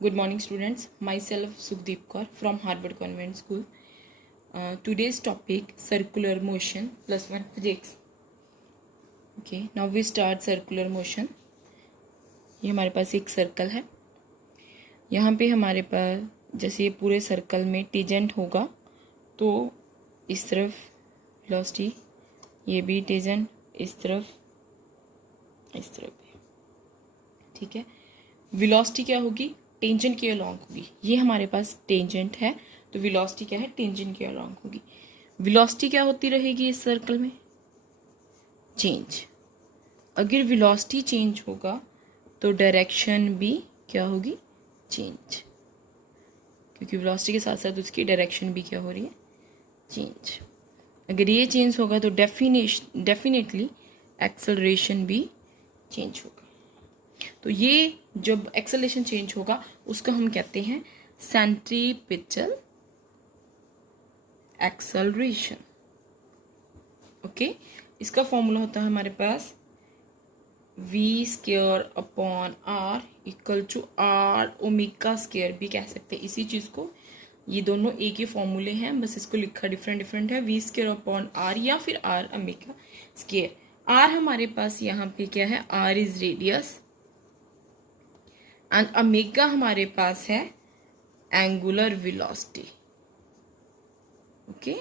Good morning, students. Myself Sukhdeep Kaur from Harvard Convent School. Today's topic circular motion +1 physics. Okay, now we start circular motion. ये हमारे पास एक circle है. यहाँ पे हमारे पास जैसे ये पूरे सर्कल में टेंजेंट होगा तो इस तरफ वेलोसिटी, ये भी टेंजेंट इस तरफ भी. ठीक है, वेलोसिटी क्या होगी? टेंजेंट के अलोंग होगी. ये हमारे पास टेंजेंट है तो वेलोसिटी क्या है? टेंजेंट के अलोंग होगी. वेलोसिटी क्या होती रहेगी इस सर्कल में? चेंज. अगर वेलोसिटी चेंज होगा तो डायरेक्शन भी क्या होगी? चेंज. क्योंकि वेलोसिटी के साथ साथ उसकी डायरेक्शन भी क्या हो रही है? चेंज. अगर ये चेंज होगा तो डेफिनेटली एक्सेलरेशन भी चेंज होगा. तो ये जब एक्सेलरेशन चेंज होगा उसको हम कहते हैं सेंट्रीपिटल एक्सेलरेशन. ओके, इसका फॉर्मूला होता है हमारे पास v² इक्वल टू r ओमेगा² भी कह सकते हैं इसी चीज को. ये दोनों एक ही फॉर्मूले हैं, बस इसको लिखा डिफरेंट है. v² या फिर r ओमेगा². r हमारे पास यहाँ पे क्या है? r is radius and omega हमारे पास है एंगुलर वेलोसिटी. ओके,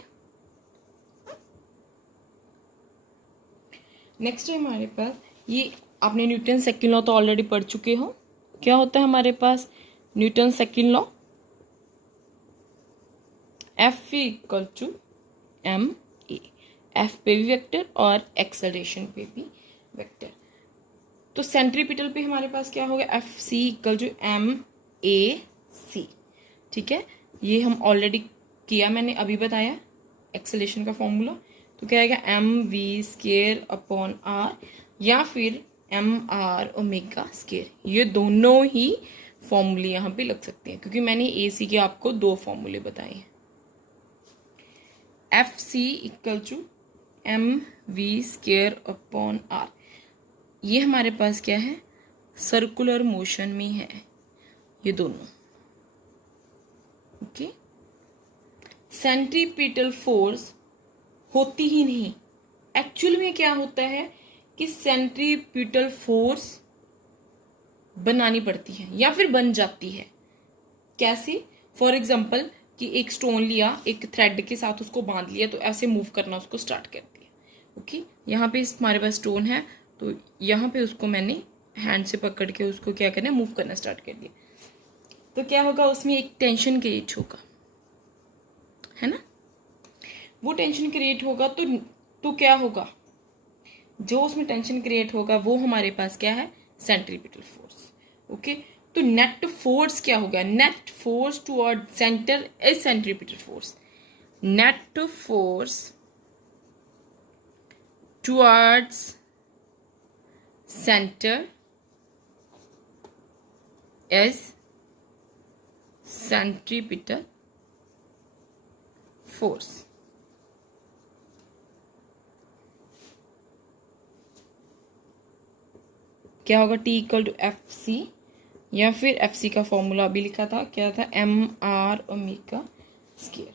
नेक्स्ट है हमारे पास ये. आपने न्यूटन सेकंड लॉ तो ऑलरेडी पढ़ चुके हो. क्या होता है हमारे पास Newton second law? F equal to ma. F पे भी वेक्टर और एक्सेलरेशन पे भी वेक्टर. तो सेंट्रीपिटल पे हमारे पास क्या होगा? FC equal to ma/c. ठीक है, ये हम ऑलरेडी किया, मैंने अभी बताया एक्सेलरेशन का फॉर्मूला. तो क्या आएगा? mv² या फिर mr ओमेगा². ये दोनों ही फॉर्मूले यहाँ पे लग सकते हैं क्योंकि मैंने AC के आपको दो फॉर्मूले बताए हैं. FC equal to mv²/r. ये हमारे पास क्या है? सर्कुलर मोशन में है ये दोनों. ओके, सेंट्रीपिटल फोर्स होती ही नहीं. एक्चुअल में क्या होता है कि सेंट्रीपिटल फोर्स बनानी पड़ती है या फिर बन जाती है. कैसे? फॉर एग्जाम्पल कि एक स्टोन लिया, एक थ्रेड के साथ उसको बांध लिया तो ऐसे मूव करना उसको स्टार्ट कर दिया. ओके, यहाँ पे हमारे पास स्टोन है तो यहाँ पे उसको मैंने हैंड से पकड़ के उसको क्या करना है? मूव करना स्टार्ट कर दिया. तो क्या होगा? उसमें एक टेंशन क्रिएट होगा, है ना? वो टेंशन क्रिएट होगा तो क्या होगा? जो उसमें टेंशन क्रिएट होगा वो हमारे पास क्या है? Centripetal force. ओके, तो नेट फोर्स क्या होगा? Net force toward centre is centripetal force. Net force towards center is centripetal force. क्या होगा? T इक्वल टू FC या फिर FC का फॉर्मूला अभी लिखा था, क्या था? mr ओमेगा².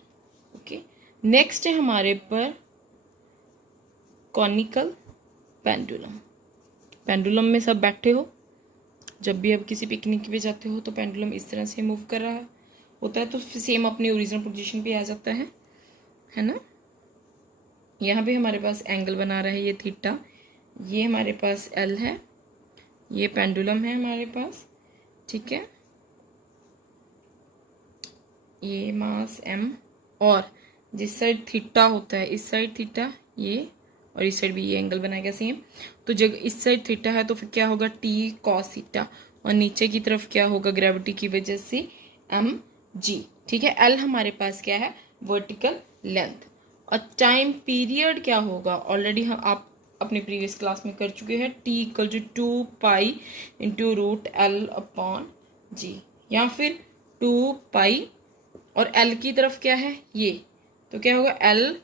ओके, नेक्स्ट है हमारे पर कॉनिकल पेंडुलम. पेंडुलम में सब बैठे हो, जब भी आप किसी पिकनिक पे जाते हो तो पेंडुलम इस तरह से मूव कर रहा होता है तो सेम अपनी ओरिजिनल पोजीशन पे आ जाता है ना? यहाँ पे हमारे पास एंगल बना रहा है ये थीटा. ये हमारे पास L है, ये पेंडुलम है हमारे पास. ठीक है, ये मास M और जिस साइड थीटा होता है इस साइड थीटा, ये और इस साइड भी ये एंगल बनाएगा सेम. तो जब इस साइड थीटा है तो फिर क्या होगा? T cos theta. और नीचे की तरफ क्या होगा? ग्रेविटी की वजह से mg. ठीक है, L हमारे पास क्या है? Vertical length. और टाइम पीरियड क्या होगा? ऑलरेडी हम आप अपने प्रीवियस क्लास में कर चुके हैं. T equal to 2π into √L/g या फिर 2π और L की तरफ क्या है? ये. तो क्या होगा? L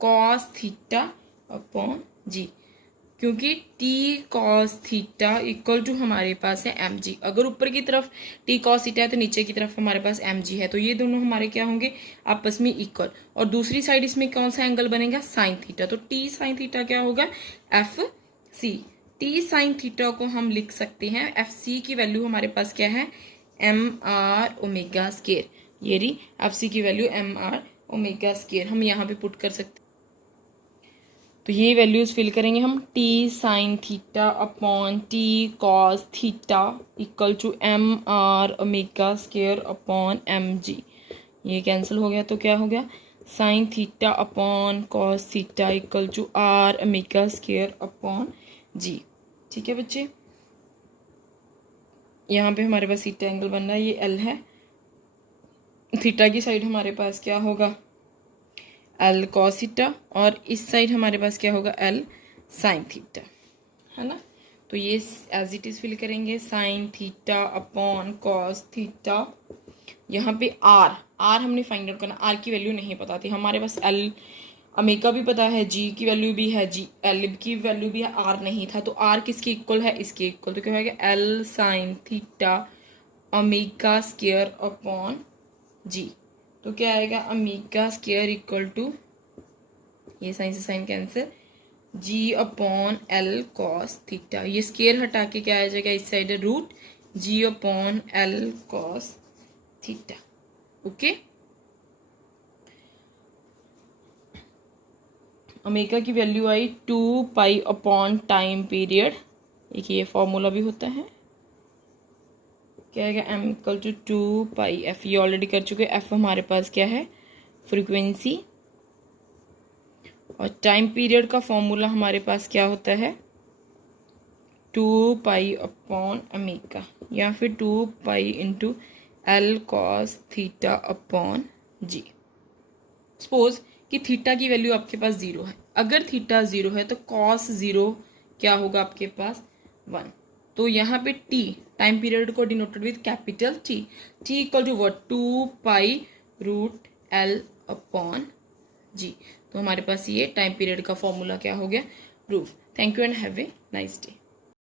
cos थीटा/g. क्योंकि T cos theta equal to हमारे पास है एम जी। अगर ऊपर की तरफ टी कॉस थीटा है तो नीचे की तरफ हमारे पास एम जी है, तो ये दोनों हमारे क्या होंगे, आपस में इक्वल। और दूसरी साइड इसमें कौन सा एंगल बनेगा, साइन थीटा। तो टी साइन थीटा क्या होगा, F C. T sine theta को हम लिख सकते हैं, एफ सी की वैल्यू हमारे पास क्या है, एम आर ओमेगा स्केयर। ये रही एफ सी की value M R omega square, हम यहाँ पे पुट कर सकते हैं। तो ये वैल्यूज फिल करेंगे हम, T sine theta upon T cos theta equal to M R omega square upon M G. ये कैंसिल हो गया तो क्या हो गया, sine theta upon cos theta equal to R omega square upon G. ठीक है बच्चे, यहाँ पे हमारे पास थीटा एंगल बन रहा है, ये एल है। थीटा की साइड हमारे पास क्या होगा, एल कॉस थीटा, और इस साइड हमारे पास क्या होगा, एल साइन थीटा, है ना। तो ये एज इट इज फिल करेंगे, sign theta upon cos theta. यहाँ पे आर हमने फाइंड आउट करना, आर की वैल्यू नहीं पता थी हमारे पास, एल ओमेगा भी पता है, जी की वैल्यू भी है, जी एल की वैल्यू भी है, आर नहीं था। तो आर किसके इक्वल है, इसके इक्वल। तो क्या होगा, L sine theta omega square upon G. तो क्या आएगा, ओमेगा स्क्वायर इक्वल टू, ये साइन से sine cancel, G upon L cos theta. ये स्क्वायर हटा के क्या आ जाएगा, इस side root G upon L cos theta. Okay, omega की वैल्यू आई 2 पाई अपॉन टाइम पीरियड। एक ये फॉर्मूला भी होता है, क्या आएगा, M equal to 2 pi F. ये ऑलरेडी कर चुके, एफ हमारे पास क्या है, फ्रीक्वेंसी, और टाइम पीरियड का फॉर्मूला हमारे पास क्या होता है, 2 पाई अपॉन ओमेगा, या फिर 2 pi into L cos theta upon G. Suppose कि थीटा की वैल्यू आपके पास 0 है, अगर थीटा 0 है तो कॉस 0 क्या होगा आपके पास, 1। तो यहाँ पे टी टाइम पीरियड को denoted with capital T, T equal to what, 2 pi root L upon G. तो हमारे पास ये टाइम पीरियड का फॉर्मूला क्या हो गया, proof. Thank you and have a nice day.